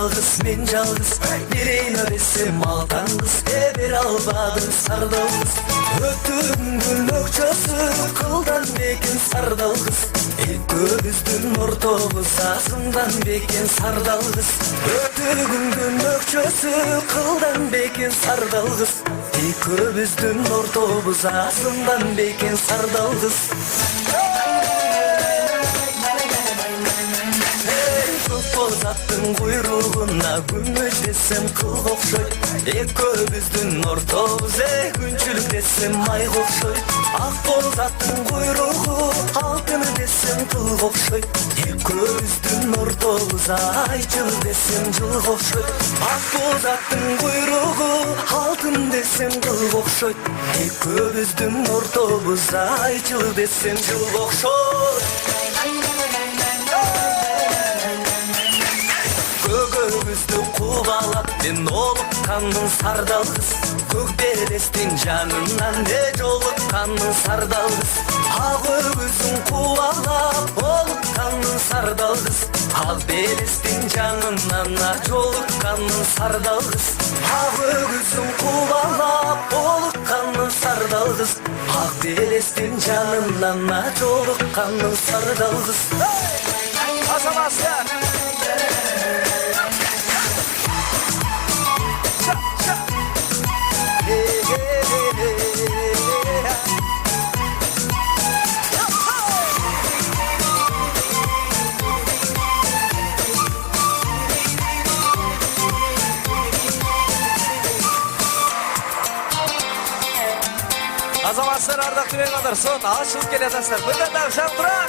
men жалгыз Берейін өбесім алтаңыз Бер албадым сардалғыз Өттің өкчөсі Қылдан бекен сардалғыз Көбіздің ортобыз Асымдан бекен сардалғыз Өттің өкчөсі Қылдан бекен сардалғыз Көбіздің ортобыз Асымдан бекен сардалғыз Аттың құйрығына күміш десем қыл қоқшой Көбіздің ортобыз күнчілік десем май қоқшой Ақ боз аттың құйрығы алтын десем қыл қоқшой Көбіздің ортобыз айчыл десем жыл қоқшой Ақ боз аттың құйрығы алтын десем қыл қоқшой Көбіздің ортобыз айчыл десем жыл қоқшой Көбізді қубалап, мен олып қанның сардалғыз Көк белестің жанынан не жолып қанның сардалғыз Ақ өгіздің қубалап, олып қанның сардалғыз Ақ белестің жанынан жолып қанның сардалғыз Ақ өгіздің қубалап, олып қанның сардалғыз Ақ белестің жанынан жолып қанның сардалғыз Асамасы! Azamatslar ardaқты мен Anderson ашылып келетасыздар. Бүгін шаңтырақ.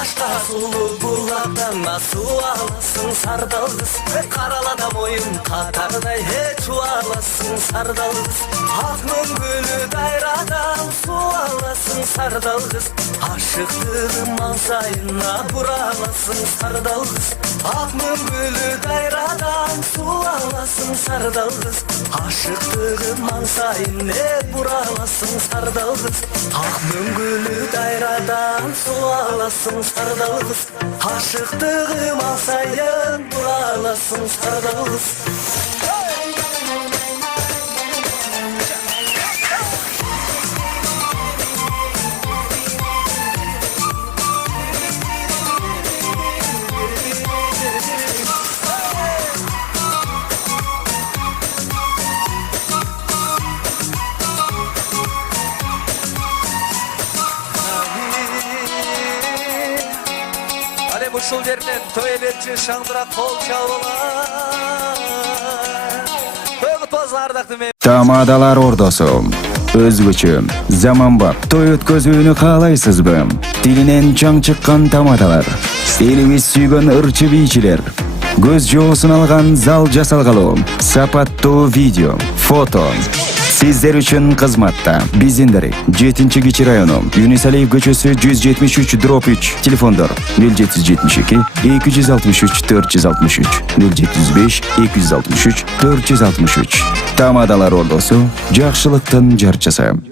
Қашта сұлу бұлақтан су аласың сардалғыз Қаралада бойын қатардай чуаласың сардалғыз Ақ мөңгілі дайрадан су аласың сардалғыз Ашықтығым аңсайына бұраласың сардалғыз Ақ мөңгілі дайрадан су аласың сардалғыз Ашықтығым аңсайына бұраласың сардалғыз Ақ мөңгілі дайрадан су аласың сардалғыз Ашықтығым алсайын бұраласың сардалғыз Ушул жеринен той элечи шаңдырақ қол чабылар. Көңіт болсын ардактуу мен. Тамадалар ордосу. Өзгөчө, заманбап той өткөзүүнү каалайсызбы? Тилинен чаң чыккан тамадалар. Элибиз сүйгөн ырчы бийчилер. Көз жоосун алган зал жасалгалуу. Сапаттуу видео, фото. Сиздер үчүн кызматта. Биздин 7-Кичи району, Юнисалиев көчөсү 173/3. Телефондор 0772 263 463 075 263 463. Тамадалар ордосу, жакшылыктын жарчысы.